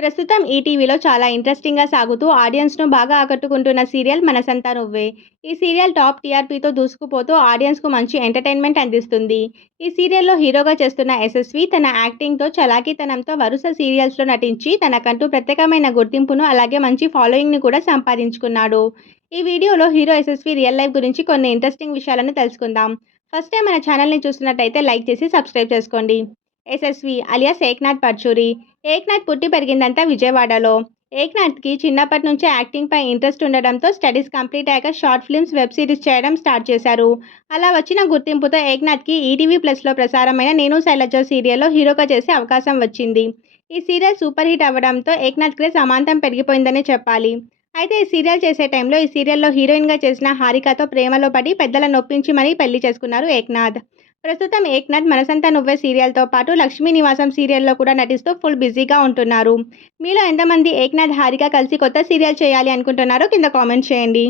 ప్రస్తుతం ఈటీవీలో చాలా ఇంట్రెస్టింగ్‌గా సాగుతూ ఆడియన్స్‌ను బాగా ఆకట్టుకుంటున్న సీరియల్ 'మనసంతా నువ్వే'. ఈ సీరియల్ టాప్ టీఆర్పీతో దూసుకుపోతూ ఆడియన్స్‌కు మంచి ఎంటర్‌టైన్‌మెంట్ అందిస్తుంది. ఈ సీరియల్‌లో హీరోగా చేస్తున్న యశస్వి తన యాక్టింగ్‌తో, చలాకీతనంతో వరుస సీరియల్స్‌లో నటించి తనకంటూ ప్రత్యేకమైన గుర్తింపును అలాగే మంచి ఫాలోయింగ్‌ని కూడా సంపాదించుకున్నాడు. ఈ వీడియోలో హీరో యశస్వి రియల్ లైఫ్ గురించి కొన్ని ఇంట్రెస్టింగ్ విషయాలను తెలుసుకుందాం. ఫస్ట్ టైం మన ఛానల్‌ని చూస్తున్నట్టయితే లైక్ చేసి సబ్స్క్రైబ్ చేసుకోండి. యశస్వి అలియాస్ ఏక్నాథ్ పర్చూరి. ఏక్నాథ్ పుట్టి పెరిగిందంతా విజయవాడలో. ఏక్నాథ్‌కి చిన్నప్పటి నుంచే యాక్టింగ్‌పై ఇంట్రెస్ట్ ఉండడంతో స్టడీస్ కంప్లీట్ అయ్యాక షార్ట్ ఫిల్మ్స్, వెబ్ సిరీస్ చేయడం స్టార్ట్ చేశారు. అలా వచ్చిన గుర్తింపుతో ఏక్నాథ్‌కి ఈటీవీ ప్లస్‌లో ప్రసారమైన 'నేను శైలజ' సీరియల్‌లో హీరోగా చేసే అవకాశం వచ్చింది. ఈ సీరియల్ సూపర్ హిట్ అవ్వడంతో ఏక్నాథ్ క్రేజ్ సమాంతం పెరిగిపోయిందనే చెప్పాలి. అయితే ఈ సీరియల్ చేసే టైంలో ఈ సీరియల్‌లో హీరోయిన్‌గా చేసిన హారికతో ప్రేమలో పడి పెద్దలనొప్పించి మరీ పెళ్ళి చేసుకున్నారు ఏక్నాథ్. ప్రస్తుతం ఏక్నాథ్ 'మనసంతా నువ్వే' సీరియల్‌తో పాటు 'లక్ష్మీ నివాసం' సీరియల్‌లో కూడా నటిస్తూ ఫుల్ బిజీగా ఉంటున్నారు. మీలో ఎంతమంది ఏక్నాథ్, హారిక కలిసి కొత్త సీరియల్ చేయాలి అనుకుంటున్నారో కింద కామెంట్ చేయండి.